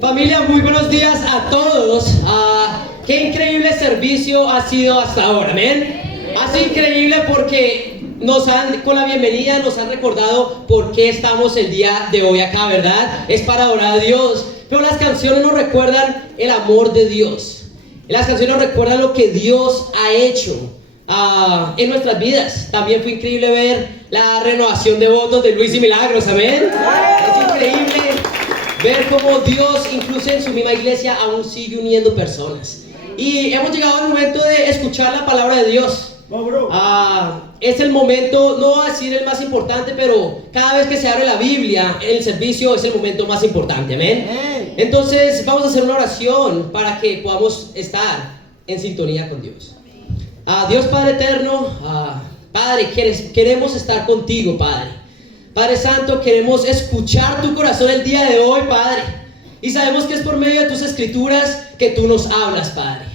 Familia, muy buenos días a todos. Qué increíble servicio ha sido hasta ahora, amén. Ha sido increíble porque con la bienvenida nos han recordado por qué estamos el día de hoy acá, ¿verdad? Es para adorar a Dios. Pero las canciones nos recuerdan el amor de Dios. Las canciones nos recuerdan lo que Dios ha hecho en nuestras vidas. También fue increíble ver la renovación de votos de Luis y Milagros, amén. Es increíble ver cómo Dios, incluso en su misma iglesia, aún sigue uniendo personas. Y hemos llegado al momento de escuchar la palabra de Dios. Es el momento, no voy a decir el más importante, pero cada vez que se abre la Biblia en el servicio es el momento más importante, amén. Entonces vamos a hacer una oración para que podamos estar en sintonía con Dios. Dios Padre eterno, Padre, queremos estar contigo, Padre. Padre Santo, queremos escuchar tu corazón el día de hoy, Padre. Y sabemos que es por medio de tus escrituras que tú nos hablas, Padre.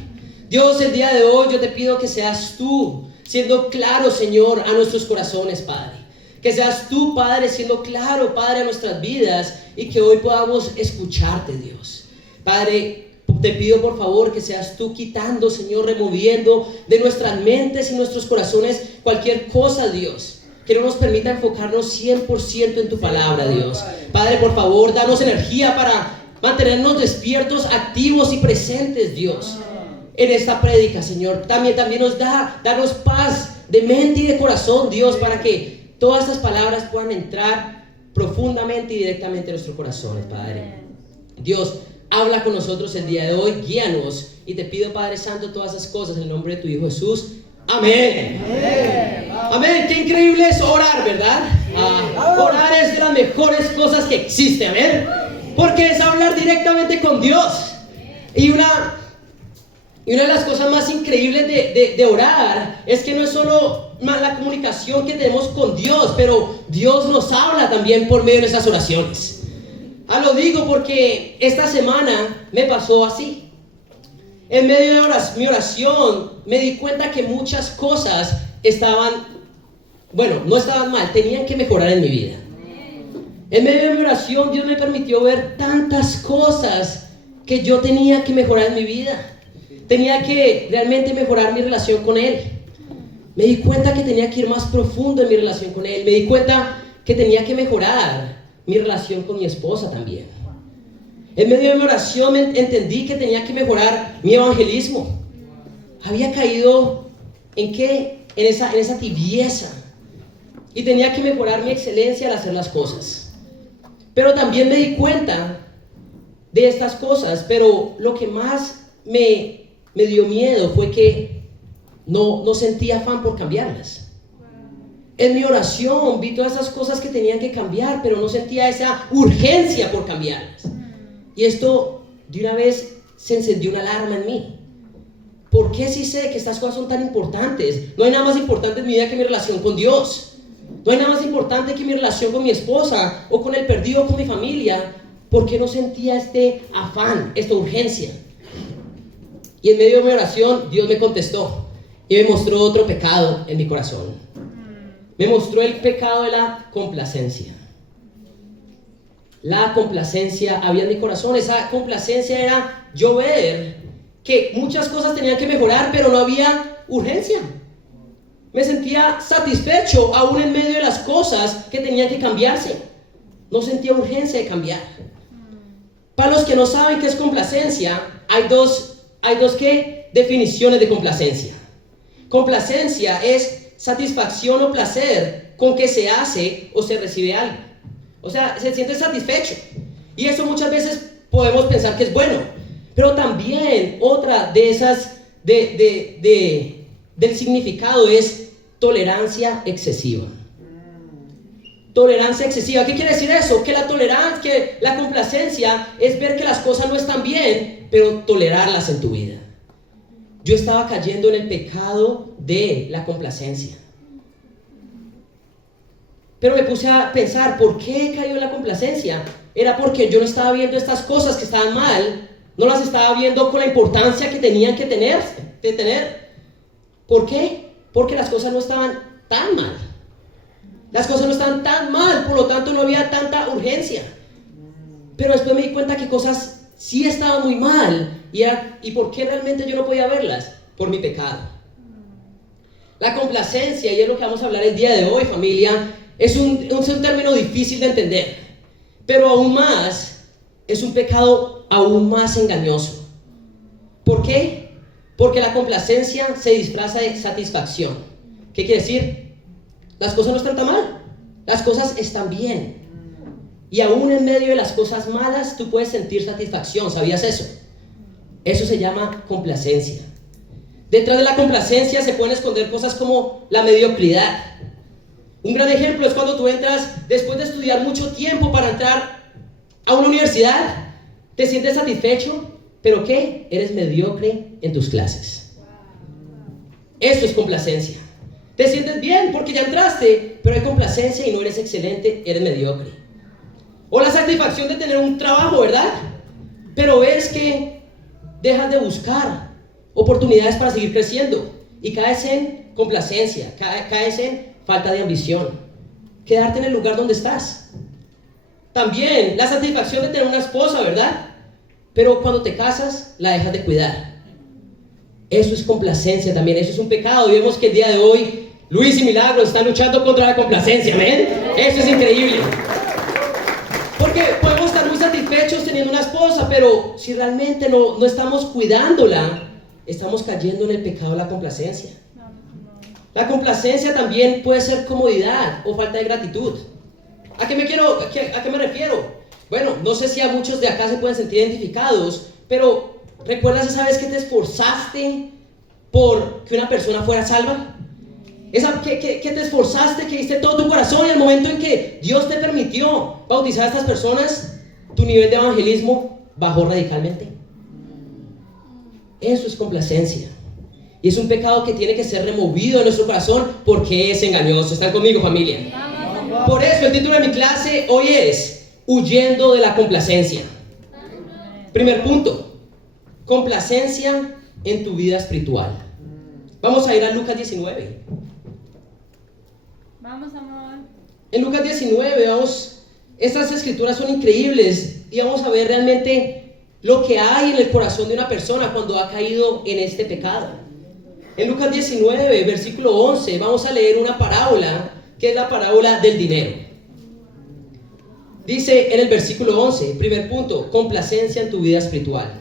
Dios, el día de hoy yo te pido que seas tú siendo claro, Señor, a nuestros corazones, Padre. Que seas tú, Padre, siendo claro, Padre, a nuestras vidas y que hoy podamos escucharte, Dios. Padre, te pido por favor que seas tú quitando, Señor, removiendo de nuestras mentes y nuestros corazones cualquier cosa, Dios, que no nos permita enfocarnos 100% en tu palabra, Dios. Padre, por favor, danos energía para mantenernos despiertos, activos y presentes, Dios, en esta prédica, Señor. También danos paz de mente y de corazón, Dios, para que todas estas palabras puedan entrar profundamente y directamente en nuestros corazones, Padre. Dios, habla con nosotros el día de hoy, guíanos, y te pido, Padre Santo, todas esas cosas en el nombre de tu Hijo Jesús. Amén. Amén. Qué increíble es orar, ¿verdad? Orar es de las mejores cosas que existe, amén. Porque es hablar directamente con Dios. Y una de las cosas más increíbles de orar es que no es solo la comunicación que tenemos con Dios, pero Dios nos habla también por medio de esas oraciones. Lo digo porque esta semana me pasó así. En medio de mi oración me di cuenta que muchas cosas no estaban mal, tenían que mejorar en mi vida. En medio de mi oración Dios me permitió ver tantas cosas que yo tenía que mejorar en mi vida. Tenía que realmente mejorar mi relación con Él. Me di cuenta que tenía que ir más profundo en mi relación con Él. Me di cuenta que tenía que mejorar mi relación con mi esposa también. En medio de mi oración entendí que tenía que mejorar mi evangelismo. Había caído en esa tibieza. Y tenía que mejorar mi excelencia al hacer las cosas. Pero también me di cuenta de estas cosas. Pero lo que más me dio miedo fue que no sentía afán por cambiarlas. En mi oración vi todas esas cosas que tenían que cambiar, pero no sentía esa urgencia por cambiarlas. Y esto de una vez se encendió una alarma en mí. ¿Por qué si sé que estas cosas son tan importantes? No hay nada más importante en mi vida que mi relación con Dios. No hay nada más importante que mi relación con mi esposa o con el perdido o con mi familia. ¿Por qué no sentía este afán, esta urgencia? Y en medio de mi oración Dios me contestó y me mostró otro pecado en mi corazón. Me mostró el pecado de la complacencia. La complacencia había en mi corazón. Esa complacencia era yo ver que muchas cosas tenían que mejorar, pero no había urgencia. Me sentía satisfecho aún en medio de las cosas que tenían que cambiarse. No sentía urgencia de cambiar. Para los que no saben qué es complacencia, hay dos definiciones de complacencia. Complacencia es satisfacción o placer con que se hace o se recibe algo. O sea, se siente satisfecho. Y eso muchas veces podemos pensar que es bueno. Pero también otra de esas del significado es tolerancia excesiva. Tolerancia excesiva. ¿Qué quiere decir eso? Que la complacencia es ver que las cosas no están bien, pero tolerarlas en tu vida. Yo estaba cayendo en el pecado de la complacencia. Pero me puse a pensar, ¿por qué cayó en la complacencia? Era porque yo no estaba viendo estas cosas que estaban mal, no las estaba viendo con la importancia que tenían que tener. ¿Por qué? Porque las cosas no estaban tan mal. Las cosas no estaban tan mal, por lo tanto no había tanta urgencia. Pero después me di cuenta que cosas sí estaban muy mal. ¿Y por qué realmente yo no podía verlas? Por mi pecado. La complacencia, y es lo que vamos a hablar el día de hoy, familia, es un término difícil de entender, pero aún más, es un pecado aún más engañoso. ¿Por qué? Porque la complacencia se disfraza de satisfacción. ¿Qué quiere decir? Las cosas no están tan mal, las cosas están bien. Y aún en medio de las cosas malas, tú puedes sentir satisfacción. ¿Sabías eso? Eso se llama complacencia. Detrás de la complacencia se pueden esconder cosas como la mediocridad. Un gran ejemplo es cuando tú entras después de estudiar mucho tiempo para entrar a una universidad. Te sientes satisfecho, pero ¿qué? Eres mediocre en tus clases. Eso es complacencia. Te sientes bien porque ya entraste, pero hay complacencia y no eres excelente, eres mediocre. O la satisfacción de tener un trabajo, ¿verdad? Pero ves que dejas de buscar oportunidades para seguir creciendo y caes en complacencia, caes en falta de ambición, quedarte en el lugar donde estás. También la satisfacción de tener una esposa, ¿verdad? Pero cuando te casas, la dejas de cuidar. Eso es complacencia también, eso es un pecado. Y vemos que el día de hoy, Luis y Milagros están luchando contra la complacencia, ¿amén? Eso es increíble. Porque podemos estar muy satisfechos teniendo una esposa, pero si realmente no estamos cuidándola, estamos cayendo en el pecado de la complacencia. La complacencia también puede ser comodidad o falta de gratitud. ¿A qué me refiero? Bueno, no sé si a muchos de acá se pueden sentir identificados, pero ¿recuerdas esa vez que te esforzaste por que una persona fuera salva? Que te esforzaste, que diste todo tu corazón, y el momento en que Dios te permitió bautizar a estas personas, tu nivel de evangelismo bajó radicalmente. Eso es complacencia. Y es un pecado que tiene que ser removido de nuestro corazón porque es engañoso. ¿Están conmigo, familia? Por eso el título de mi clase hoy es Huyendo de la complacencia. Primer punto, complacencia en tu vida espiritual. Vamos a ir a Lucas 19. Vamos, amor. En Lucas 19, estas escrituras son increíbles y vamos a ver realmente lo que hay en el corazón de una persona cuando ha caído en este pecado. En Lucas 19, versículo 11, vamos a leer una parábola que es la parábola del dinero. Dice en el versículo 11, primer punto, complacencia en tu vida espiritual.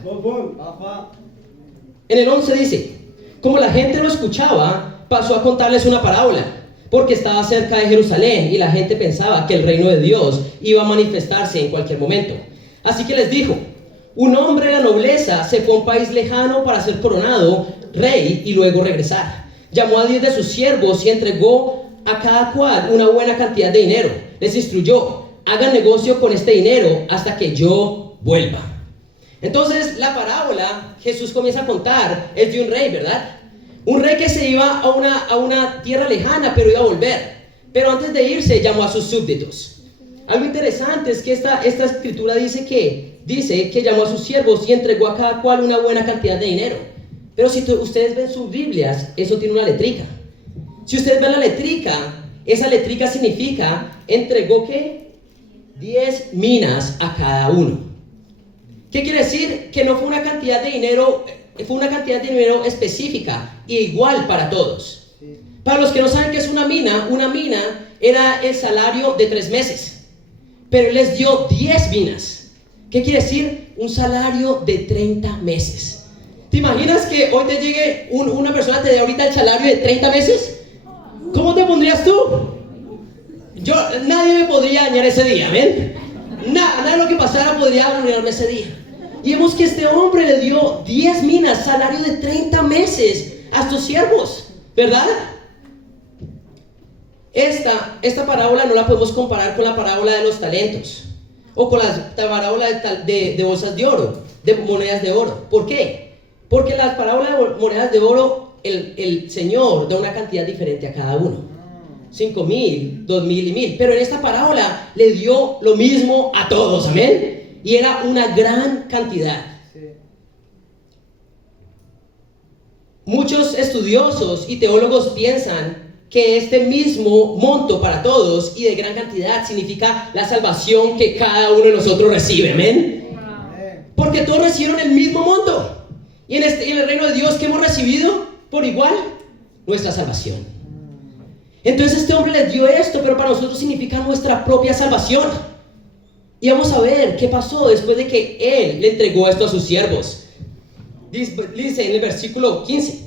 En el 11 dice, como la gente lo escuchaba, pasó a contarles una parábola, porque estaba cerca de Jerusalén y la gente pensaba que el reino de Dios iba a manifestarse en cualquier momento. Así que les dijo, un hombre de la nobleza se fue a un país lejano para ser coronado rey y luego regresar. Llamó a 10 de sus siervos y entregó a cada cual una buena cantidad de dinero. Les instruyó, hagan negocio con este dinero hasta que yo vuelva. Entonces la parábola Jesús comienza a contar es de un rey, ¿verdad? Un rey que se iba a una tierra lejana, pero iba a volver. Pero antes de irse llamó a sus súbditos. Algo interesante es que esta escritura dice que llamó a sus siervos y entregó a cada cual una buena cantidad de dinero. Pero si ustedes ven sus Biblias, eso tiene una letrica. Si ustedes ven la letrica, esa letrica significa, entregó ¿qué? 10 minas a cada uno. ¿Qué quiere decir? Que no fue una cantidad de dinero, fue una cantidad de dinero específica y igual para todos. Para los que no saben qué es una mina era el salario de 3 meses, pero él les dio 10 minas. ¿Qué quiere decir? Un salario de 30 meses. ¿Te imaginas que hoy te llegue una persona te dé ahorita el salario de 30 meses? ¿Cómo te pondrías tú? Nadie me podría dañar ese día, ¿ven? Nada de lo que pasara podría arruinarme ese día. Y vemos que este hombre le dio 10 minas, salario de 30 meses a estos siervos, ¿verdad? Esta parábola no la podemos comparar con la parábola de los talentos o con la parábola de bolsas de oro, de monedas de oro. ¿Por qué? Porque la parábola de monedas de oro, el Señor da una cantidad diferente a cada uno. 5,000, 2,000 y 1,000. Pero en esta parábola le dio lo mismo a todos, amén. Y era una gran cantidad. Muchos estudiosos y teólogos piensan que este mismo monto para todos y de gran cantidad significa la salvación que cada uno de nosotros recibe, amén. ¿Por Porque todos recibieron el mismo monto. Y en el reino de Dios, ¿qué hemos recibido? Por igual, nuestra salvación. Entonces este hombre les dio esto, pero para nosotros significa nuestra propia salvación. Y vamos a ver qué pasó después de que él le entregó esto a sus siervos. Dice en el versículo 15: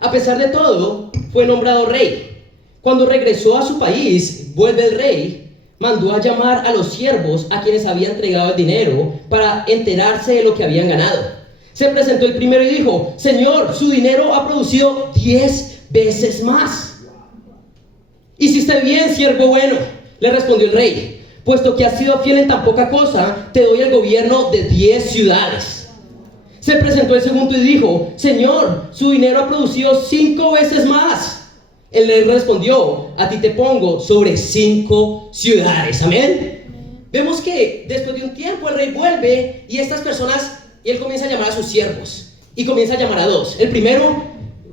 a pesar de todo, fue nombrado rey. Cuando regresó a su país, vuelve el rey, mandó a llamar a los siervos a quienes había entregado el dinero para enterarse de lo que habían ganado. Se presentó el primero y dijo: Señor, su dinero ha producido 10 veces más. Hiciste bien, siervo bueno, le respondió el rey, puesto que has sido fiel en tan poca cosa, te doy el gobierno de 10 ciudades. Se presentó el segundo y dijo: Señor, su dinero ha producido 5 veces más. Él le respondió: a ti te pongo sobre 5 ciudades. Amén. Vemos que después de un tiempo el rey vuelve y estas personas, y él comienza a llamar a sus siervos y comienza a llamar a dos. El primero,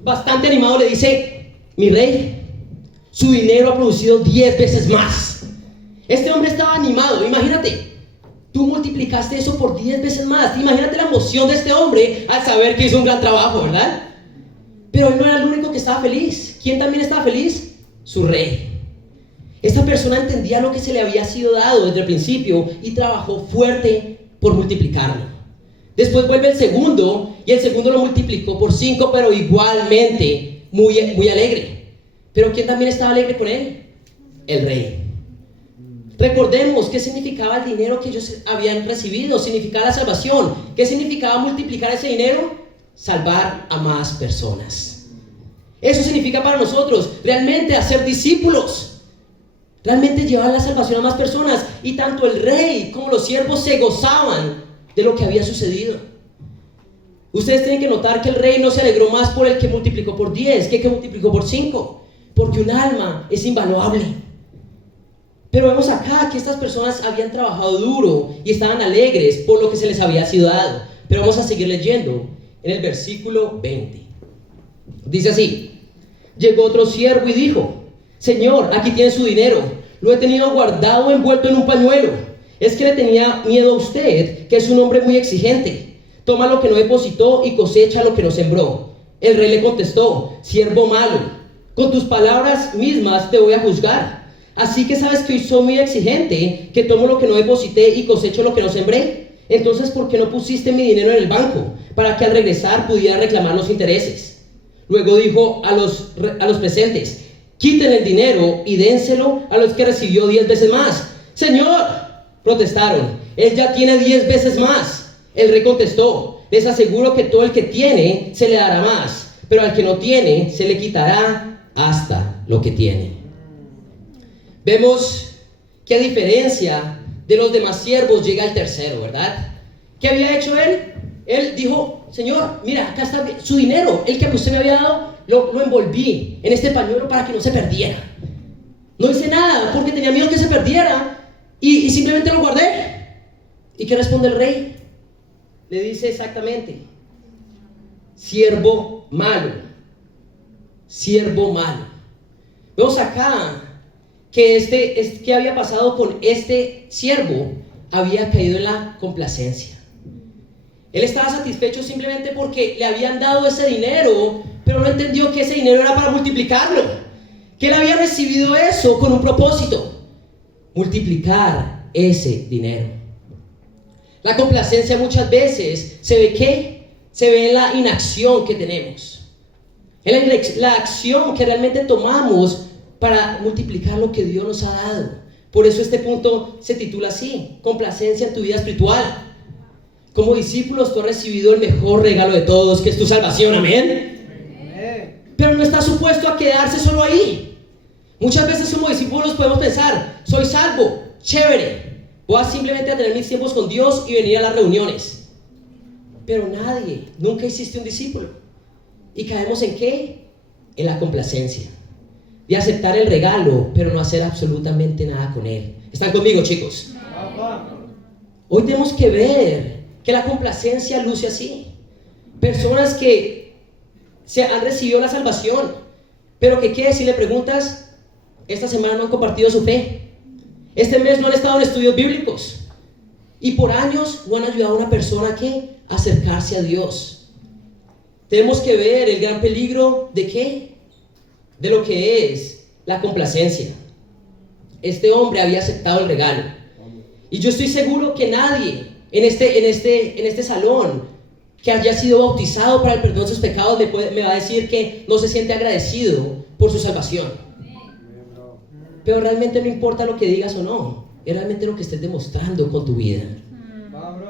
bastante animado, le dice: mi rey, su dinero ha producido 10 veces más. Este hombre estaba animado. Imagínate, tú multiplicaste eso por 10 veces más. Imagínate la emoción de este hombre al saber que hizo un gran trabajo, ¿verdad? Pero él no era el único que estaba feliz. ¿Quién también estaba feliz? Su rey. Esta persona entendía lo que se le había sido dado desde el principio y trabajó fuerte por multiplicarlo. Después vuelve el segundo y el segundo lo multiplicó por 5, pero igualmente muy alegre. ¿Pero quién también estaba alegre con él? El rey. Recordemos qué significaba el dinero que ellos habían recibido. Significaba la salvación. ¿Qué significaba multiplicar ese dinero? Salvar a más personas. Eso significa para nosotros realmente hacer discípulos, realmente llevar la salvación a más personas. Y tanto el rey como los siervos se gozaban de lo que había sucedido. Ustedes tienen que notar que el rey no se alegró más por el que multiplicó por 10 que el que multiplicó por 5, porque un alma es invaluable. Pero vemos acá que estas personas habían trabajado duro y estaban alegres por lo que se les había sido dado. Pero vamos a seguir leyendo en el versículo 20. Dice así: llegó otro siervo y dijo: Señor, aquí tiene su dinero, lo he tenido guardado envuelto en un pañuelo. Es que le tenía miedo a usted, que es un hombre muy exigente. Toma lo que no depositó y cosecha lo que no sembró. El rey le contestó: siervo malo, con tus palabras mismas te voy a juzgar. Así que sabes que hoy soy muy exigente, que tomo lo que no deposité y cosecho lo que no sembré. Entonces, ¿por qué no pusiste mi dinero en el banco, para que al regresar pudiera reclamar los intereses? Luego dijo a los presentes: quiten el dinero y dénselo a los que recibió 10 veces más. Señor, protestaron, él ya tiene 10 veces más. El rey contestó: les aseguro que todo el que tiene se le dará más, pero al que no tiene se le quitará hasta lo que tiene. Vemos que a diferencia de los demás siervos llega el tercero, ¿verdad? ¿Qué había hecho él? Él dijo: Señor, mira, acá está su dinero, el que usted me había dado, lo envolví en este pañuelo para que no se perdiera. No hice nada porque tenía miedo que se perdiera y simplemente lo guardé. ¿Y qué responde el rey? Le dice exactamente: siervo malo, siervo malo. Vemos acá que ¿qué había pasado con este siervo? Había caído en la complacencia. Él estaba satisfecho simplemente porque le habían dado ese dinero, pero no entendió que ese dinero era para multiplicarlo, que él había recibido eso con un propósito: multiplicar ese dinero. La complacencia muchas veces se ve en la inacción que tenemos, en la acción que realmente tomamos para multiplicar lo que Dios nos ha dado. Por eso este punto se titula así: complacencia en tu vida espiritual. Como discípulos tú has recibido el mejor regalo de todos, que es tu salvación. Amén. Pero no está supuesto a quedarse solo ahí. Muchas veces como discípulos podemos pensar: soy salvo, chévere, voy simplemente a tener mis tiempos con Dios y venir a las reuniones. Pero nunca hiciste un discípulo. ¿Y caemos en qué? En la complacencia, de aceptar el regalo, pero no hacer absolutamente nada con él. ¿Están conmigo, chicos? Hoy tenemos que ver que la complacencia luce así. Personas que se han recibido la salvación, pero que ¿qué? Si le preguntas, esta semana no han compartido su fe, este mes no han estado en estudios bíblicos, y por años no han ayudado a una persona a acercarse a Dios. Tenemos que ver el gran peligro de ¿qué? De lo que es la complacencia. Este hombre había aceptado el regalo. Y yo estoy seguro que nadie en este salón que haya sido bautizado para el perdón de sus pecados me va a decir que no se siente agradecido por su salvación. Pero realmente no importa lo que digas o no, es realmente lo que estés demostrando con tu vida.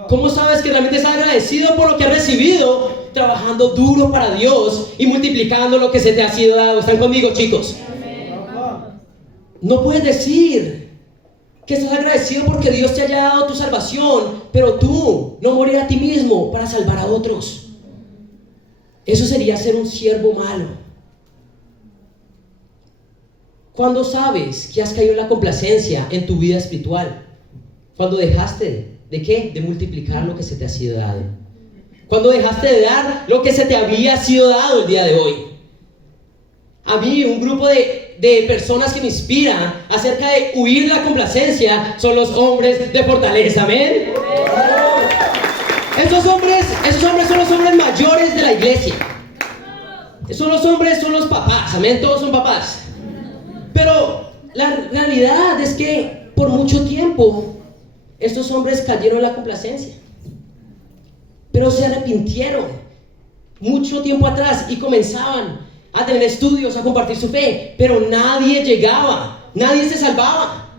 ¿Cómo sabes que realmente estás agradecido por lo que has recibido? Trabajando duro para Dios y multiplicando lo que se te ha sido dado. ¿Están conmigo, chicos? No puedes decir que estás agradecido porque Dios te haya dado tu salvación, pero tú no morir a ti mismo para salvar a otros. Eso sería ser un siervo malo. ¿Cuándo sabes que has caído en la complacencia en tu vida espiritual? Cuando dejaste ¿de qué? De multiplicar lo que se te ha sido dado. Cuando dejaste de dar lo que se te había sido dado el día de hoy. A mí, un grupo de personas que me inspiran acerca de huir de la complacencia son los hombres de fortaleza. ¿Amén? Esos hombres son los hombres mayores de la iglesia. Son los papás. Amén, todos son papás. Pero la realidad es que por mucho tiempo estos hombres cayeron en la complacencia, pero se arrepintieron mucho tiempo atrás y comenzaban a tener estudios, a compartir su fe, pero nadie llegaba, nadie se salvaba.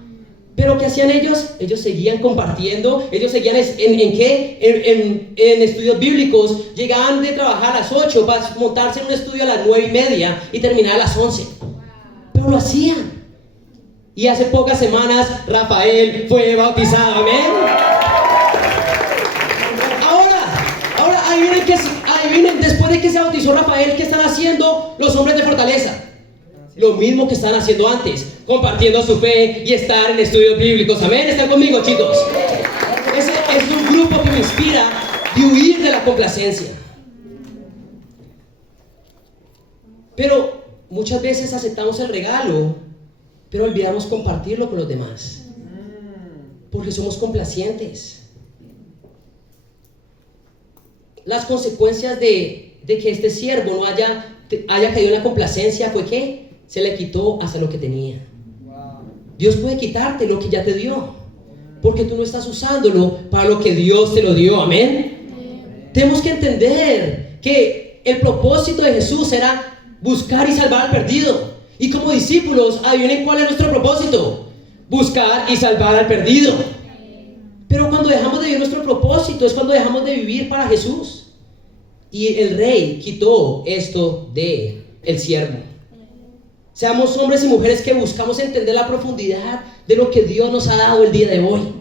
Pero ¿qué hacían ellos? Ellos seguían compartiendo, ellos seguían en estudios bíblicos, llegaban de trabajar a las 8 para montarse en un estudio a las 9:30 y terminar a las 11. Pero lo hacían. Y hace pocas semanas Rafael fue bautizado. Amén. Ahora adivinen, después de que se bautizó Rafael, ¿qué están haciendo los hombres de fortaleza? Lo mismo que están haciendo antes, compartiendo su fe y estar en estudios bíblicos. Amén. ¿Están conmigo, chicos? Ese es un grupo que me inspira de huir de la complacencia. Pero muchas veces aceptamos el regalo, pero olvidamos compartirlo con los demás, porque somos complacientes. Las consecuencias de que este siervo no haya caído en la complacencia fue que se le quitó hasta lo que tenía. Dios puede quitarte lo que ya te dio, porque tú no estás usándolo para lo que Dios te lo dio. Amén. Tenemos que entender que el propósito de Jesús era buscar y salvar al perdido. Y como discípulos, adivinen cuál es nuestro propósito: buscar y salvar al perdido. Pero cuando dejamos de vivir nuestro propósito es cuando dejamos de vivir para Jesús. Y el rey quitó esto de el siervo. Seamos hombres y mujeres que buscamos entender la profundidad de lo que Dios nos ha dado el día de hoy.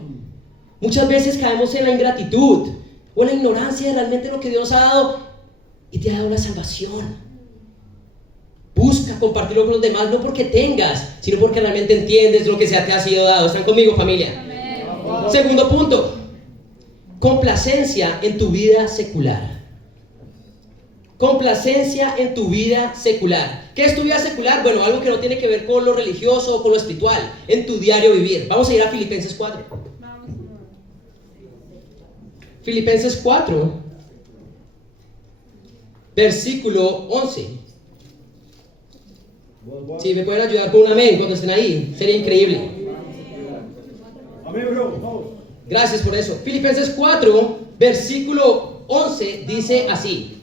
Muchas veces caemos en la ingratitud o en la ignorancia de realmente lo que Dios nos ha dado y te ha dado la salvación. Busca compartirlo con los demás, no porque tengas, sino porque realmente entiendes lo que te ha sido dado. ¿Están conmigo, familia? Amén. Segundo punto: complacencia en tu vida secular. Complacencia en tu vida secular. ¿Qué es tu vida secular? Bueno, algo que no tiene que ver con lo religioso o con lo espiritual, en tu diario vivir. Vamos a ir a Filipenses 4. Filipenses 4, versículo 11. Si me pueden ayudar con un amén cuando estén ahí, sería increíble. Amén, bro. Gracias por eso. Filipenses 4, versículo 11 dice así: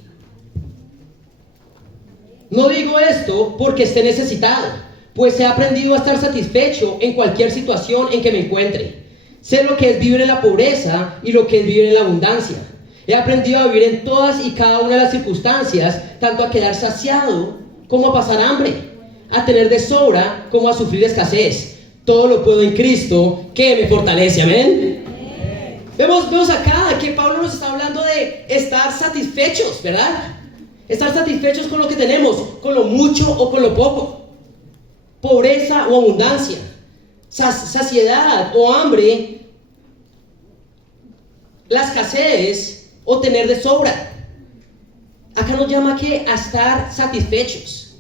no digo esto porque esté necesitado, pues he aprendido a estar satisfecho en cualquier situación en que me encuentre. Sé lo que es vivir en la pobreza y lo que es vivir en la abundancia. He aprendido a vivir en todas y cada una de las circunstancias, tanto a quedar saciado como a pasar hambre, a tener de sobra como a sufrir escasez. Todo lo puedo en Cristo que me fortalece. Amén. Vemos acá que Pablo nos está hablando de estar satisfechos, ¿verdad? Estar satisfechos con lo que tenemos, con lo mucho o con lo poco, pobreza o abundancia, saciedad o hambre, la escasez o tener de sobra. Acá nos llama a estar satisfechos.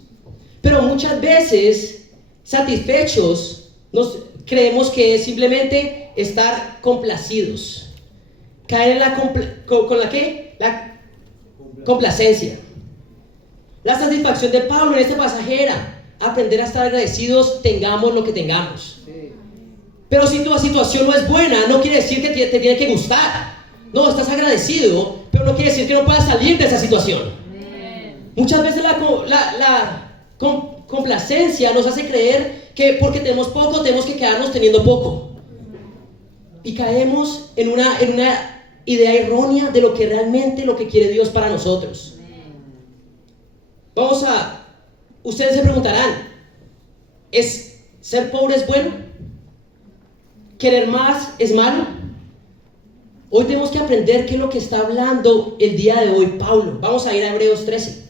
Pero muchas veces satisfechos creemos que es simplemente estar complacidos. caer en la ¿con la qué? La complacencia. La satisfacción de Pablo en este pasaje era aprender a estar agradecidos, tengamos lo que tengamos. Pero si tu situación no es buena, no quiere decir que te tiene que gustar. No, estás agradecido, pero no quiere decir que no puedas salir de esa situación. Muchas veces la complacencia nos hace creer que porque tenemos poco, tenemos que quedarnos teniendo poco. Y caemos en una idea errónea de lo que realmente lo que quiere Dios para nosotros. Ustedes se preguntarán, ¿ser pobre es bueno? ¿Querer más es malo? Hoy tenemos que aprender qué es lo que está hablando el día de hoy Pablo. Vamos a ir a Hebreos 13.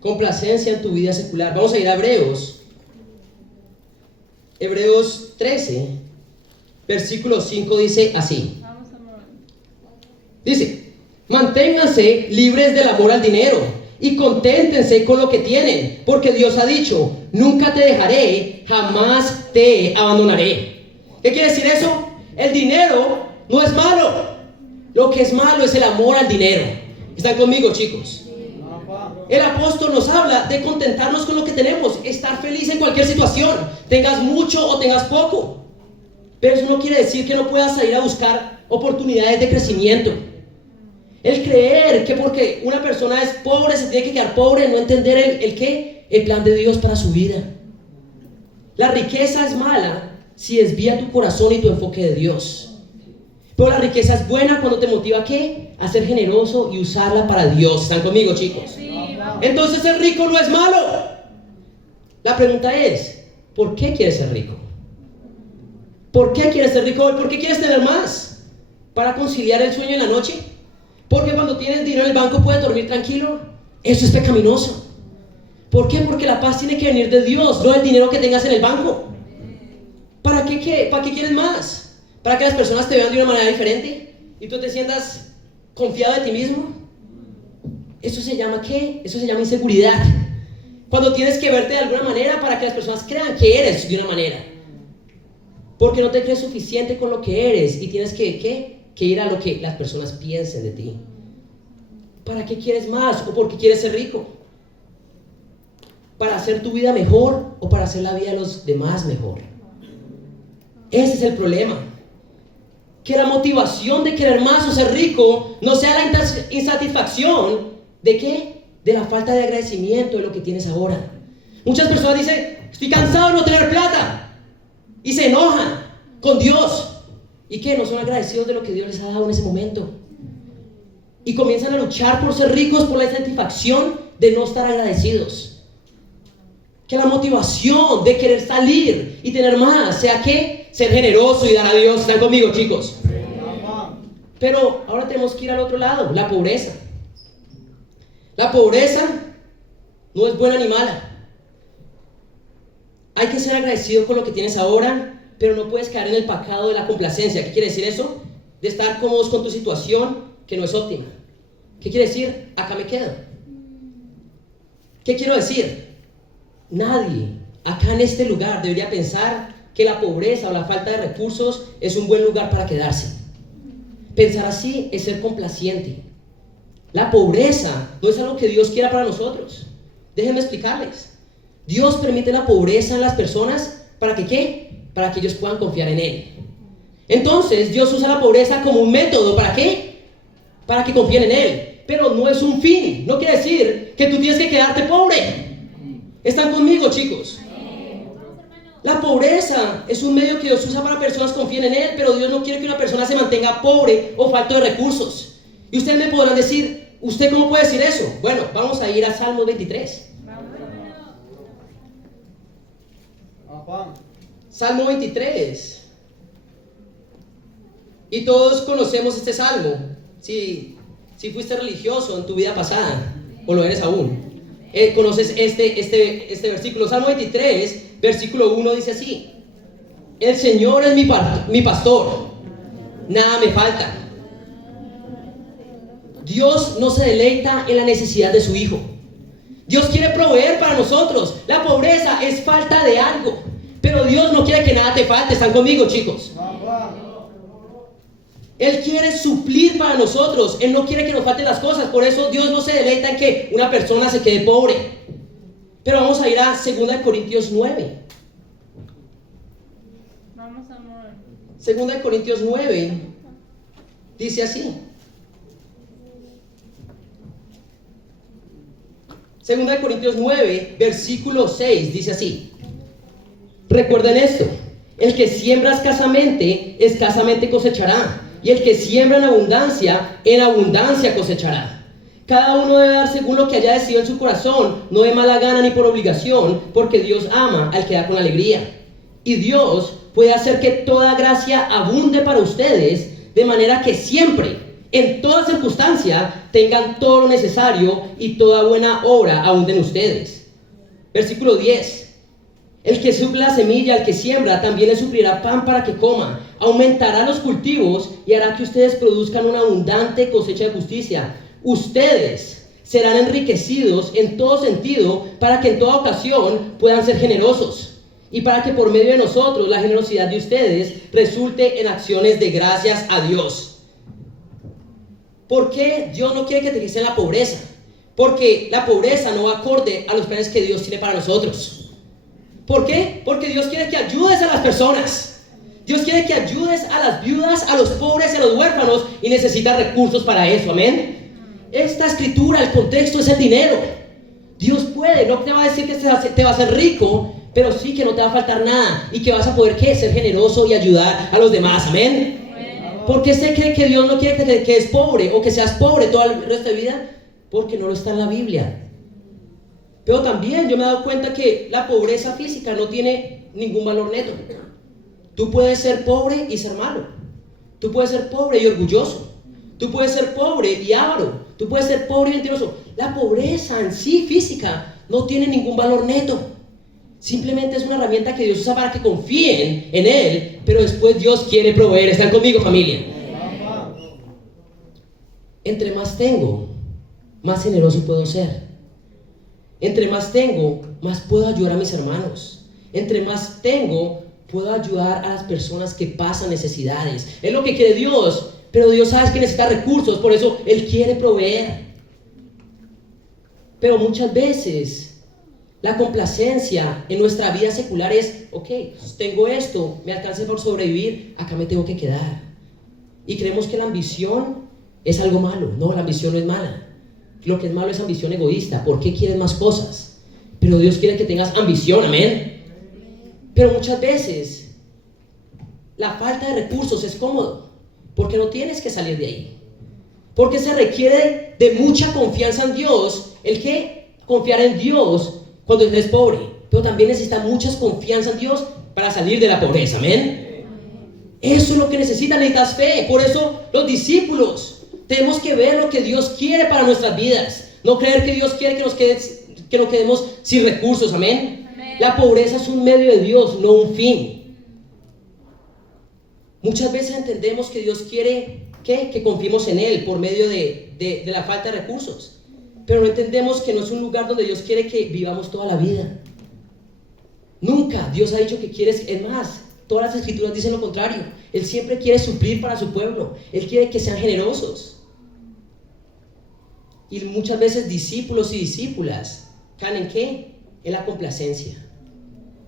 Complacencia en tu vida secular. Vamos a ir a Hebreos 13, versículo 5 dice así. Dice, manténganse libres del amor al dinero y conténtense con lo que tienen, porque Dios ha dicho, nunca te dejaré, jamás te abandonaré. ¿Qué quiere decir eso? El dinero no es malo. Lo que es malo es el amor al dinero. ¿Están conmigo, chicos? El apóstol nos habla de contentarnos con lo que tenemos, estar feliz en cualquier situación, tengas mucho o tengas poco. Pero eso no quiere decir que no puedas salir a buscar oportunidades de crecimiento. El creer que porque una persona es pobre se tiene que quedar pobre, no entender el plan de Dios para su vida. La riqueza es mala si desvía tu corazón y tu enfoque de Dios. Pero la riqueza es buena cuando te motiva ¿a qué? A ser generoso y usarla para Dios. ¿Están conmigo, chicos? Entonces ser rico no es malo. La pregunta es, ¿por qué quieres ser rico? ¿Por qué quieres ser rico hoy? ¿Por qué quieres tener más? ¿Para conciliar el sueño en la noche? Porque cuando tienes dinero en el banco puedes dormir tranquilo. Eso es pecaminoso. ¿Por qué? Porque la paz tiene que venir de Dios, no el dinero que tengas en el banco. ¿Para qué? ¿Para qué quieres más? ¿Para que las personas te vean de una manera diferente? ¿Y tú te sientas confiado de ti mismo? ¿Eso se llama qué? Eso se llama inseguridad. Cuando tienes que verte de alguna manera para que las personas crean que eres de una manera. Porque no te crees suficiente con lo que eres y tienes que ir a lo que las personas piensen de ti. ¿Para qué quieres más? ¿O por qué quieres ser rico? ¿Para hacer tu vida mejor o para hacer la vida de los demás mejor? Ese es el problema. Que la motivación de querer más o ser rico no sea la insatisfacción ¿de qué? De la falta de agradecimiento de lo que tienes ahora. Muchas personas dicen, estoy cansado de no tener plata. Y se enojan con Dios. ¿Y qué? No son agradecidos de lo que Dios les ha dado en ese momento. Y comienzan a luchar por ser ricos por la insatisfacción de no estar agradecidos. Que la motivación de querer salir y tener más sea ¿qué? Ser generoso y dar a Dios. ¿Están conmigo, chicos? Pero ahora tenemos que ir al otro lado, la pobreza. La pobreza no es buena ni mala. Hay que ser agradecido con lo que tienes ahora, pero no puedes caer en el pecado de la complacencia. ¿Qué quiere decir eso? De estar cómodos con tu situación que no es óptima. ¿Qué quiere decir? Acá me quedo. ¿Qué quiero decir? Nadie acá en este lugar debería pensar que la pobreza o la falta de recursos es un buen lugar para quedarse. Pensar así es ser complaciente. La pobreza no es algo que Dios quiera para nosotros. Déjenme explicarles. Dios permite la pobreza en las personas para que ¿qué? Para que ellos puedan confiar en Él. Entonces Dios usa la pobreza como un método. ¿Para qué? Para que confíen en Él. Pero no es un fin. No quiere decir que tú tienes que quedarte pobre. ¿Están conmigo, chicos? La pobreza es un medio que Dios usa para que personas confíen en Él, pero Dios no quiere que una persona se mantenga pobre o falto de recursos. Y ustedes me podrán decir, ¿usted cómo puede decir eso? Bueno, vamos a ir a Salmo 23. Salmo 23. Y todos conocemos este salmo. Si fuiste religioso en tu vida pasada, o lo eres aún, conoces este versículo. Salmo 23, versículo 1 dice así: el Señor es mi pastor, nada me falta. Dios no se deleita en la necesidad de su Hijo. Dios quiere proveer para nosotros. La pobreza es falta de algo, pero Dios no quiere que nada te falte. ¿Están conmigo, chicos? Él quiere suplir para nosotros. Él no quiere que nos falten las cosas. Por eso Dios no se deleita en que una persona se quede pobre. Pero vamos a ir a 2 Corintios 9. Vamos a 2 Corintios 9 dice así. 2 Corintios 9, versículo 6 dice así. Recuerden esto: el que siembra escasamente cosechará, y el que siembra en abundancia cosechará. Cada uno debe dar según lo que haya decidido en su corazón, no de mala gana ni por obligación, porque Dios ama al que da con alegría. Y Dios puede hacer que toda gracia abunde para ustedes, de manera que siempre, en toda circunstancia, tengan todo lo necesario y toda buena obra abunde en ustedes. Versículo 10. El que suple la semilla al que siembra, también le suplirá pan para que coma. Aumentará los cultivos y hará que ustedes produzcan una abundante cosecha de justicia. Ustedes serán enriquecidos en todo sentido, para que en toda ocasión puedan ser generosos, y para que por medio de nosotros la generosidad de ustedes resulte en acciones de gracias a Dios. ¿Por qué Dios no quiere que te quedes en la pobreza? Porque la pobreza no va acorde a los planes que Dios tiene para nosotros. ¿Por qué? Porque Dios quiere que ayudes a las personas. Dios quiere que ayudes a las viudas, a los pobres y a los huérfanos, y necesitas recursos para eso, amén. Esta escritura, el contexto es el dinero. Dios puede, no te va a decir que te va a hacer rico, pero sí que no te va a faltar nada y que vas a poder, ¿qué? Ser generoso y ayudar a los demás, amén. ¿Por qué se cree que Dios no quiere que te quedes pobre o que seas pobre todo el resto de vida? Porque no lo está en la Biblia. Pero también yo me he dado cuenta que la pobreza física no tiene ningún valor neto. Tú puedes ser pobre y ser malo. Tú puedes ser pobre y orgulloso. Tú puedes ser pobre y avaro. Tú puedes ser pobre y mentiroso. La pobreza en sí física no tiene ningún valor neto. Simplemente es una herramienta que Dios usa para que confíen en Él, pero después Dios quiere proveer. ¿Están conmigo, familia? Entre más tengo, más generoso puedo ser. Entre más tengo, más puedo ayudar a mis hermanos. Entre más tengo, puedo ayudar a las personas que pasan necesidades. Es lo que quiere Dios, pero Dios sabe que necesita recursos, por eso Él quiere proveer. Pero muchas veces la complacencia en nuestra vida secular es: ok, tengo esto, me alcancé por sobrevivir, acá me tengo que quedar. Y creemos que la ambición es algo malo. No, la ambición no es mala. Lo que es malo es ambición egoísta. ¿Por qué quieres más cosas? Pero Dios quiere que tengas ambición, amén. Pero muchas veces la falta de recursos es cómodo, porque no tienes que salir de ahí. Porque se requiere de mucha confianza en Dios. El que confiar en Dios cuando eres pobre, pero también necesita mucha confianza en Dios para salir de la pobreza, amén. Eso es lo que necesitas fe. Por eso los discípulos tenemos que ver lo que Dios quiere para nuestras vidas, no creer que Dios quiere que nos quedemos sin recursos, amén. La pobreza es un medio de Dios, no un fin. Muchas veces entendemos que Dios quiere que confiemos en Él por medio de la falta de recursos, pero no entendemos que no es un lugar donde Dios quiere que vivamos toda la vida. Nunca Dios ha dicho que quieres, es más, todas las escrituras dicen lo contrario. Él siempre quiere suplir para su pueblo. Él quiere que sean generosos. Y muchas veces discípulos y discípulas caen en ¿qué? En la complacencia,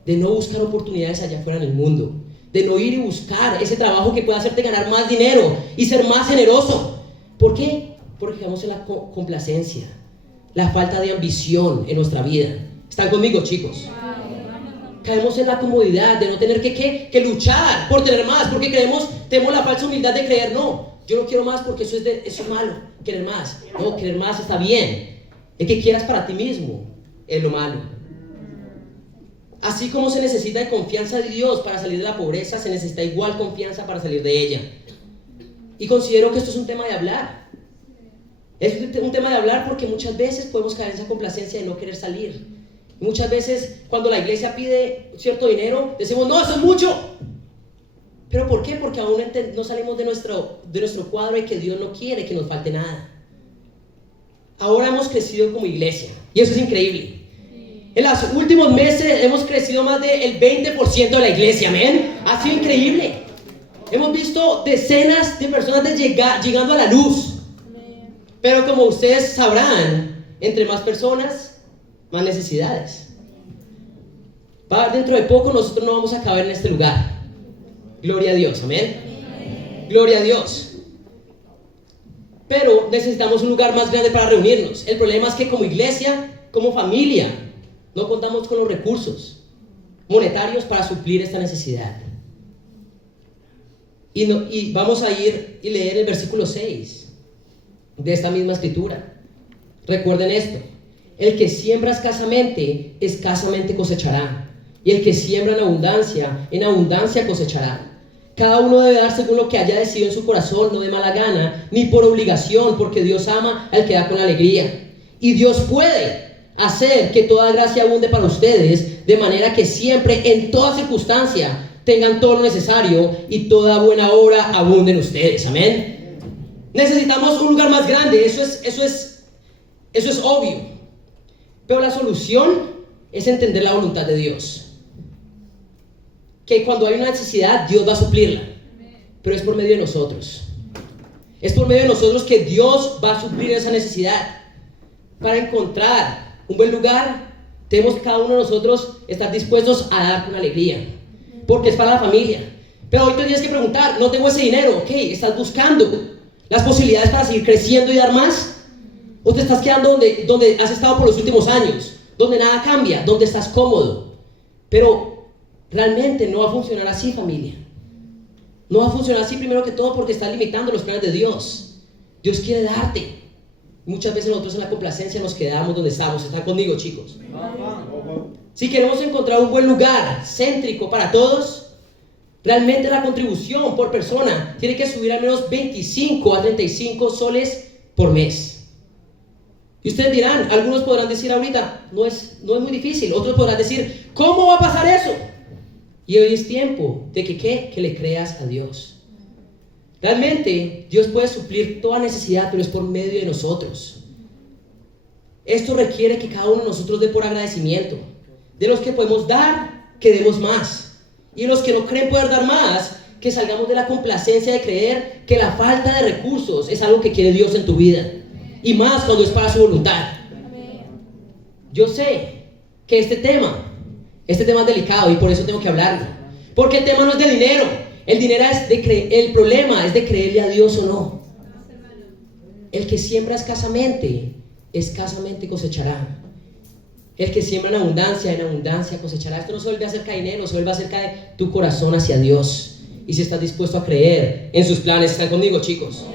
de no buscar oportunidades allá afuera en el mundo, de no ir y buscar ese trabajo que pueda hacerte ganar más dinero y ser más generoso. ¿Por qué? Porque caemos en la complacencia, la falta de ambición en nuestra vida. ¿Están conmigo, chicos? Caemos en la comodidad de no tener que luchar por tener más, porque tenemos la falsa humildad de creer: no, yo no quiero más porque eso es malo, querer más. No, querer más está bien. El que quieras para ti mismo es lo malo. Así como se necesita de confianza de Dios para salir de la pobreza, se necesita igual confianza para salir de ella. Y considero que esto es un tema de hablar. Es un tema de hablar porque muchas veces podemos caer en esa complacencia de no querer salir. Y muchas veces cuando la iglesia pide cierto dinero, decimos: no, eso es mucho. ¿Pero por qué? Porque aún no salimos de nuestro cuadro y que Dios no quiere que nos falte nada. Ahora hemos crecido como iglesia y eso es increíble. En los últimos meses hemos crecido más del 20% de la iglesia, amén. Ha sido increíble. Hemos visto decenas de personas llegando a la luz. Pero como ustedes sabrán, entre más personas, más necesidades. Dentro de poco nosotros no vamos a caber en este lugar. Gloria a Dios, amén. Gloria a Dios. Pero necesitamos un lugar más grande para reunirnos. El problema es que como iglesia, como familia, no contamos con los recursos monetarios para suplir esta necesidad. Y vamos a ir y leer el versículo 6 de esta misma escritura. Recuerden esto: el que siembra escasamente cosechará, y el que siembra en abundancia cosechará. Cada uno debe dar según lo que haya decidido en su corazón, no de mala gana, ni por obligación, porque Dios ama al que da con alegría. Y Dios puede hacer que toda gracia abunde para ustedes, de manera que siempre, en toda circunstancia, tengan todo lo necesario y toda buena obra abunde en ustedes. Amén. Necesitamos un lugar más grande, eso es obvio. Pero la solución es entender la voluntad de Dios. Que cuando hay una necesidad, Dios va a suplirla. Pero es por medio de nosotros. Es por medio de nosotros que Dios va a suplir esa necesidad. Para encontrar un buen lugar, tenemos cada uno de nosotros estar dispuestos a dar con alegría. Porque es para la familia. Pero hoy te tienes que preguntar: no tengo ese dinero. Ok, ¿estás buscando las posibilidades para seguir creciendo y dar más? ¿O te estás quedando donde has estado por los últimos años? Donde nada cambia, donde estás cómodo. Pero realmente no va a funcionar así, familia. No va a funcionar así, primero que todo porque estás limitando los planes de Dios. Dios quiere darte. Muchas veces nosotros en la complacencia nos quedamos donde estamos. ¿Están conmigo, chicos? Si queremos encontrar un buen lugar céntrico para todos, realmente la contribución por persona tiene que subir al menos 25 a 35 soles por mes. Y ustedes dirán, algunos podrán decir ahorita, no es muy difícil. Otros podrán decir, ¿cómo va a pasar eso? Y hoy es tiempo de que le creas a Dios. Realmente Dios puede suplir toda necesidad, pero es por medio de nosotros. Esto requiere que cada uno de nosotros dé por agradecimiento. De los que podemos dar, que demos más. Y los que no creen poder dar más, que salgamos de la complacencia de creer que la falta de recursos es algo que quiere Dios en tu vida. Y más cuando es para su voluntad. Yo sé que este tema es delicado y por eso tengo que hablarlo. Porque el tema no es de dinero. El problema es de creerle a Dios o no. El que siembra escasamente cosechará. El que siembra en abundancia cosechará. Esto no se vuelve acerca de dinero, se vuelve acerca de tu corazón hacia Dios. Y si estás dispuesto a creer en sus planes. ¿Están conmigo, chicos?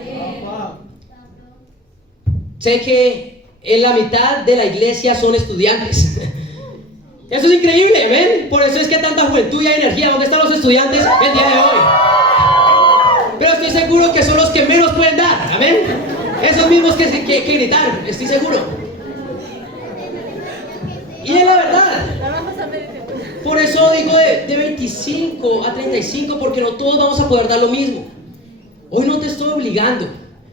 Sé que en la mitad de la iglesia son estudiantes. Eso es increíble, ¿ven? Por eso es que tanta juventud y energía. ¿Dónde están los estudiantes el día de hoy? Pero estoy seguro que son los que menos pueden dar, ¿amén? Esos mismos que gritar, estoy seguro. Y es la verdad. Por eso digo de 25 a 35, porque no todos vamos a poder dar lo mismo. Hoy no te estoy obligando,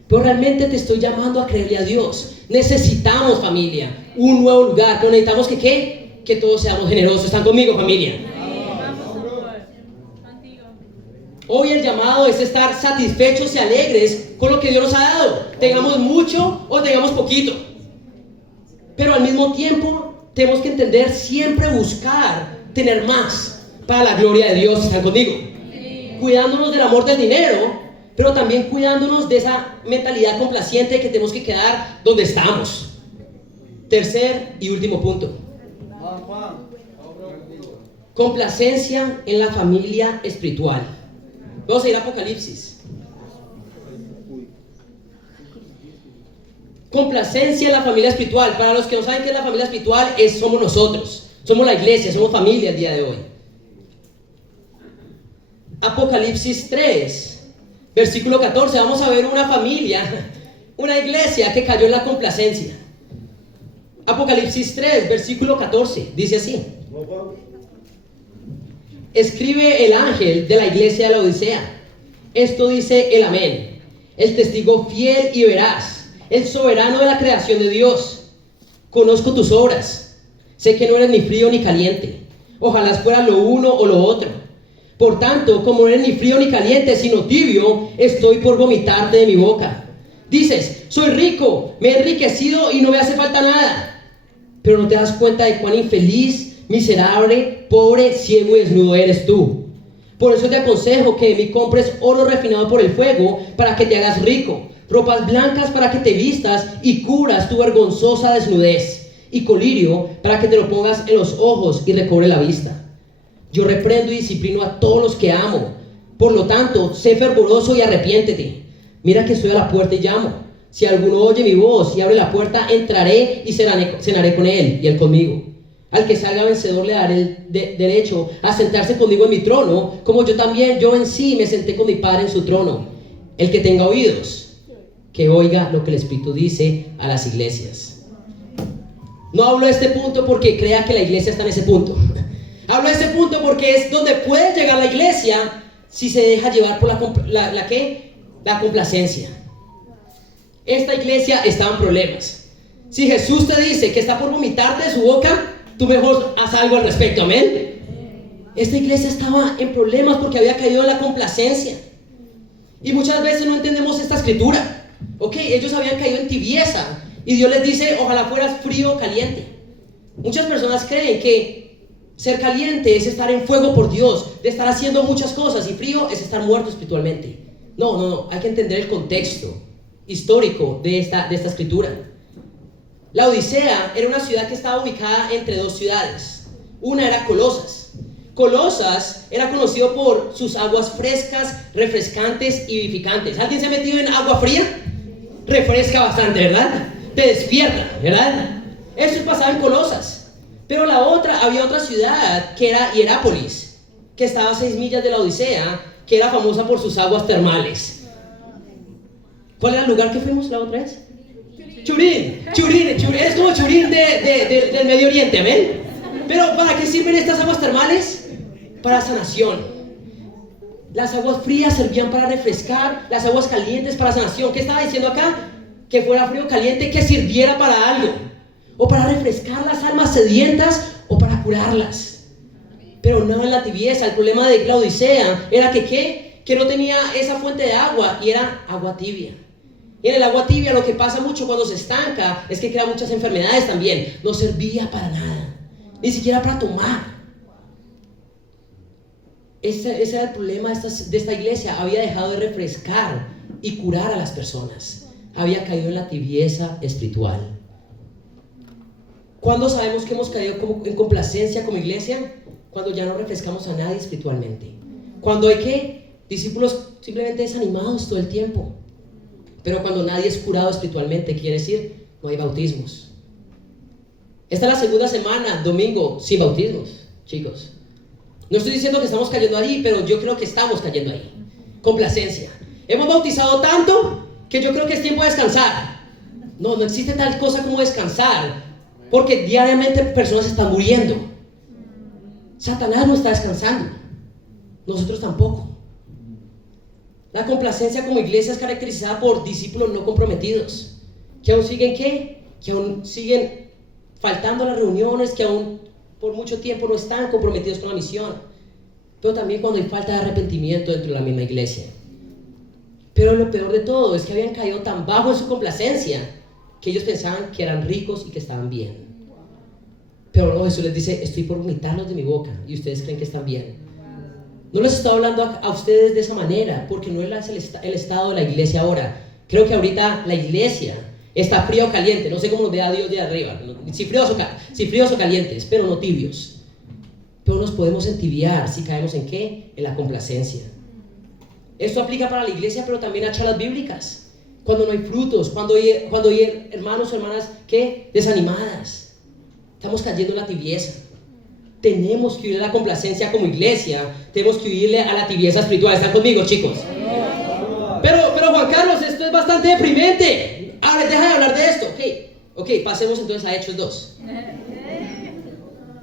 pero realmente te estoy llamando a creerle a Dios. Necesitamos, familia, un nuevo lugar, pero necesitamos que todos seamos generosos. ¿Están conmigo, familia? Hoy el llamado es estar satisfechos y alegres con lo que Dios nos ha dado. Tengamos mucho o tengamos poquito. Pero al mismo tiempo tenemos que entender, siempre buscar tener más para la gloria de Dios. ¿Están conmigo? Cuidándonos del amor del dinero, pero también cuidándonos de esa mentalidad complaciente de que tenemos que quedar donde estamos. Tercer y último punto: complacencia en la familia espiritual. Vamos a ir a Apocalipsis. Complacencia en la familia espiritual. Para los que no saben qué es la familia espiritual, somos nosotros. Somos la iglesia, somos familia el día de hoy. Apocalipsis 3, versículo 14. Vamos a ver una familia, una iglesia que cayó en la complacencia. Apocalipsis 3, versículo 14. Dice así: escribe el ángel de la iglesia de la Odisea. Esto dice el Amén, el testigo fiel y veraz, el soberano de la creación de Dios. Conozco tus obras. Sé que no eres ni frío ni caliente. Ojalá fuera lo uno o lo otro. Por tanto, como no eres ni frío ni caliente, sino tibio, estoy por vomitarte de mi boca. Dices, soy rico, me he enriquecido y no me hace falta nada. Pero no te das cuenta de cuán infeliz, miserable, pobre, ciego y desnudo eres tú. Por eso te aconsejo que me compres oro refinado por el fuego para que te hagas rico, ropas blancas para que te vistas y cubras tu vergonzosa desnudez, y colirio para que te lo pongas en los ojos y recobre la vista. Yo reprendo y disciplino a todos los que amo. Por lo tanto, sé fervoroso y arrepiéntete. Mira que estoy a la puerta y llamo. Si alguno oye mi voz y abre la puerta, entraré y cenaré con él y él conmigo. Al que salga vencedor le daré el derecho a sentarse conmigo en mi trono, como yo en sí me senté con mi Padre en su trono. El que tenga oídos, que oiga lo que el Espíritu dice a las iglesias. No hablo de este punto porque crea que la iglesia está en ese punto. Hablo de este punto porque es donde puede llegar la iglesia si se deja llevar por la complacencia. Esta iglesia estaba en problemas. Si Jesús te dice que está por vomitarte de su boca, tú mejor haz algo al respecto, amén. Esta iglesia estaba en problemas porque había caído en la complacencia. Y muchas veces no entendemos esta escritura. Ellos habían caído en tibieza y Dios les dice, ojalá fueras frío o caliente. Muchas personas creen que ser caliente es estar en fuego por Dios, de estar haciendo muchas cosas, y frío es estar muerto espiritualmente. No, hay que entender el contexto histórico de esta escritura. La Odisea era una ciudad que estaba ubicada entre dos ciudades. Una era Colosas. Colosas era conocido por sus aguas frescas, refrescantes y vivificantes. ¿Alguien se ha metido en agua fría? Refresca bastante, ¿verdad? Te despierta, ¿verdad? Eso pasaba en Colosas. Pero había otra ciudad que era Hierápolis, que estaba a 6 millas de la Odisea, que era famosa por sus aguas termales. ¿Cuál era el lugar que fuimos la otra vez? Churín, es como Churín del Medio Oriente, ¿ven? Pero ¿para qué sirven estas aguas termales? Para sanación. Las aguas frías servían para refrescar, las aguas calientes para sanación. ¿Qué estaba diciendo acá? Que fuera frío o caliente, que sirviera para algo, o para refrescar las almas sedientas, o para curarlas. Pero no en la tibieza. El problema de la Odisea era que no tenía esa fuente de agua, y era agua tibia. Y en el agua tibia lo que pasa mucho cuando se estanca es que crea muchas enfermedades también. No servía para nada, ni siquiera para tomar. Ese era el problema de esta iglesia. Había dejado de refrescar y curar a las personas. Había caído en la tibieza espiritual. ¿Cuándo sabemos que hemos caído en complacencia como iglesia? Cuando ya no refrescamos a nadie espiritualmente. Cuando hay discípulos simplemente desanimados todo el tiempo. Pero cuando nadie es curado espiritualmente, quiere decir, no hay bautismos. Esta es la segunda semana, domingo, sin bautismos, chicos. No estoy diciendo que estamos cayendo ahí, pero yo creo que estamos cayendo ahí. Complacencia. Hemos bautizado tanto que yo creo que es tiempo de descansar. No existe tal cosa como descansar, porque diariamente personas están muriendo. Satanás no está descansando, nosotros tampoco. La complacencia como iglesia es caracterizada por discípulos no comprometidos, que aún siguen que aún siguen faltando a las reuniones, que aún por mucho tiempo no están comprometidos con la misión. Pero también cuando hay falta de arrepentimiento dentro de la misma iglesia. Pero lo peor de todo es que habían caído tan bajo en su complacencia que ellos pensaban que eran ricos y que estaban bien. Pero no, Jesús les dice, estoy por vomitarlos de mi boca, y ustedes creen que están bien. No les estoy hablando a ustedes de esa manera, porque no es el estado de la iglesia ahora. Creo que ahorita la iglesia está fría o caliente. No sé cómo nos vea Dios de arriba, si fríos o calientes, pero no tibios. Pero nos podemos entibiar si caemos en ¿qué? En la complacencia. Esto aplica para la iglesia, pero también a charlas bíblicas. Cuando no hay frutos, cuando hay hermanos o hermanas ¿qué? Desanimadas. Estamos cayendo en la tibieza. Tenemos que huir a la complacencia como iglesia. Tenemos que huirle a la tibieza espiritual. ¿Están conmigo, chicos? Pero Juan Carlos, esto es bastante deprimente. Ahora, deja de hablar de esto. Ok, pasemos entonces a Hechos 2.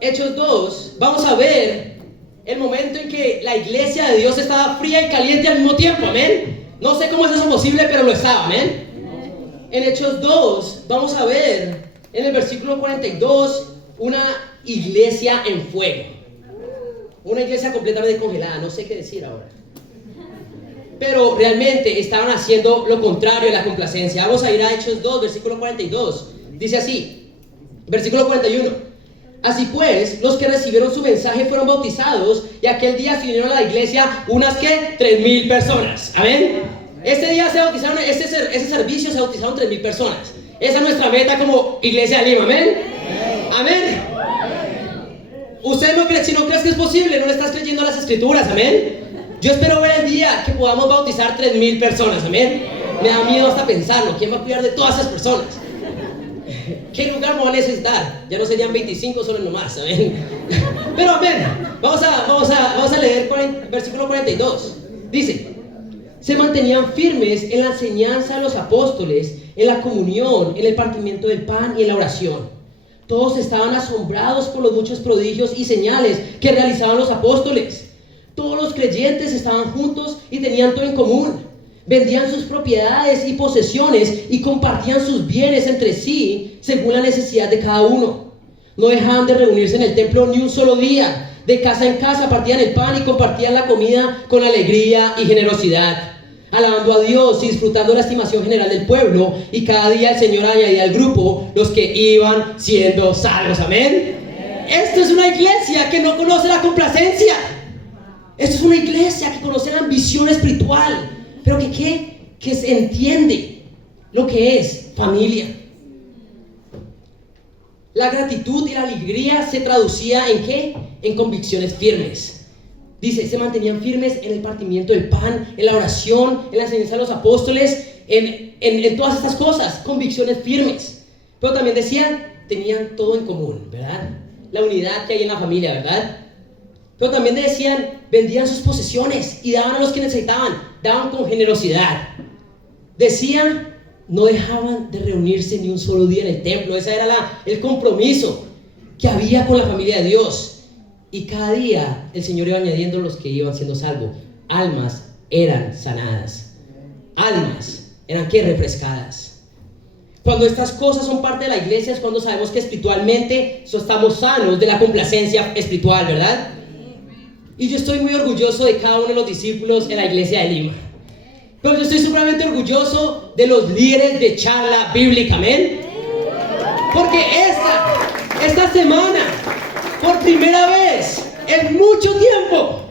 Hechos 2, vamos a ver el momento en que la iglesia de Dios estaba fría y caliente al mismo tiempo, amén. No sé cómo es eso posible, pero lo estaba, amén. En Hechos 2, vamos a ver en el versículo 42 una iglesia en fuego. Una iglesia completamente congelada, no sé qué decir ahora. Pero realmente estaban haciendo lo contrario de la complacencia. Vamos a ir a Hechos 2, versículo 42. Dice así, versículo 41. Así pues, los que recibieron su mensaje fueron bautizados, y aquel día se unieron a la iglesia unas que 3,000 personas. Amén. Ese día se bautizaron, ese servicio se bautizaron 3,000 personas. Esa es nuestra meta como iglesia de Lima. Amén. Amén. Usted no cree, si no crees que es posible, no le estás creyendo a las escrituras. Amén. Yo espero ver el día que podamos bautizar 3,000 personas. Amén. Me da miedo hasta pensarlo. ¿Quién va a cuidar de todas esas personas? ¿Qué lugar me voy a necesitar? Ya no serían 25 solo nomás. Amén. Pero amén. Vamos a leer versículo 42. Dice: se mantenían firmes en la enseñanza de los apóstoles, en la comunión, en el partimiento del pan y en la oración. Todos estaban asombrados por los muchos prodigios y señales que realizaban los apóstoles. Todos los creyentes estaban juntos y tenían todo en común. Vendían sus propiedades y posesiones y compartían sus bienes entre sí según la necesidad de cada uno. No dejaban de reunirse en el templo ni un solo día. De casa en casa partían el pan y compartían la comida con alegría y generosidad, alabando a Dios y disfrutando la estimación general del pueblo. Y cada día el Señor añadía al grupo los que iban siendo salvos. Amén. Esto es una iglesia que no conoce la complacencia. Esto es una iglesia que conoce la ambición espiritual, pero que se entiende lo que es familia. La gratitud y la alegría se traducía ¿en qué? En convicciones firmes. Dice, se mantenían firmes en el partimiento del pan, en la oración, en la enseñanza de los apóstoles, en todas estas cosas, convicciones firmes. Pero también decían, tenían todo en común, ¿verdad? La unidad que hay en la familia, ¿verdad? Pero también decían, vendían sus posesiones y daban a los que necesitaban, daban con generosidad. Decían, no dejaban de reunirse ni un solo día en el templo. Ese era el compromiso que había con la familia de Dios. Y cada día el Señor iba añadiendo los que iban siendo salvos. Almas eran sanadas. Almas eran ¿qué? Refrescadas. Cuando estas cosas son parte de la iglesia es cuando sabemos que espiritualmente estamos sanos de la complacencia espiritual, ¿verdad? Y yo estoy muy orgulloso de cada uno de los discípulos en la iglesia de Lima. Pero yo estoy supremamente orgulloso de los líderes de charla bíblica. Amén. Porque esta semana, por primera vez en mucho tiempo,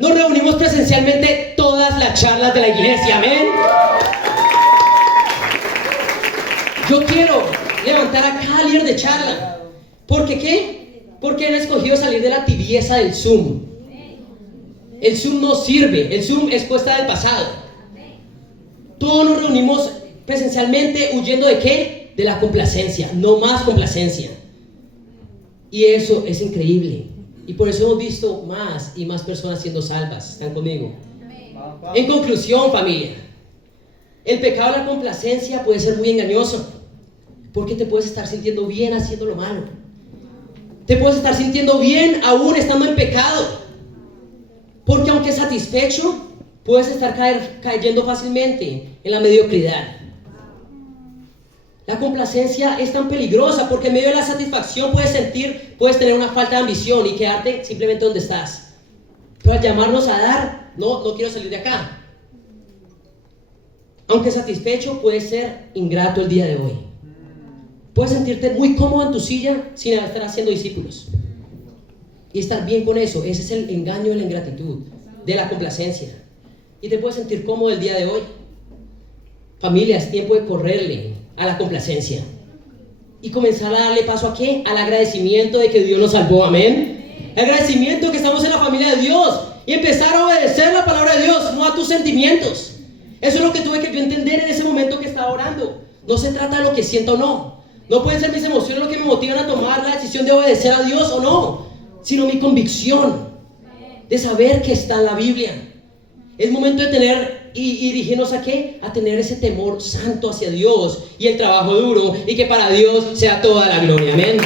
nos reunimos presencialmente todas las charlas de la iglesia. Amén. Yo quiero levantar a cada líder de charla. ¿Por qué qué? Porque han escogido salir de la tibieza del Zoom. El Zoom no sirve, el Zoom es cuesta del pasado. Todos nos reunimos presencialmente huyendo ¿de qué? De la complacencia, no más complacencia. Y eso es increíble. Y por eso hemos visto más y más personas siendo salvas. ¿Están conmigo? En conclusión, familia, el pecado de la complacencia puede ser muy engañoso, porque te puedes estar sintiendo bien haciendo lo malo. Te puedes estar sintiendo bien aún estando en pecado, porque aunque satisfecho, puedes estar cayendo fácilmente en la mediocridad. La complacencia es tan peligrosa porque en medio de la satisfacción puedes tener una falta de ambición y quedarte simplemente donde estás. Pero al llamarnos a dar, no quiero salir de acá. Aunque satisfecho, puedes ser ingrato el día de hoy. Puedes sentirte muy cómodo en tu silla sin estar haciendo discípulos. Y estar bien con eso. Ese es el engaño de la ingratitud, de la complacencia. Y te puedes sentir cómodo el día de hoy. Familia, es tiempo de correrle a la complacencia y comenzar a darle paso ¿a qué? Al agradecimiento de que Dios nos salvó. Amén. El agradecimiento que estamos en la familia de Dios y empezar a obedecer la palabra de Dios, no a tus sentimientos. Eso es lo que tuve que yo entender en ese momento que estaba orando. No se trata de lo que siento o no. No pueden ser mis emociones lo que me motivan a tomar la decisión de obedecer a Dios o no, sino mi convicción de saber que está en la Biblia. Es momento de tener y dirigirnos ¿a qué? A tener ese temor santo hacia Dios y el trabajo duro, y que para Dios sea toda la gloria. Amén.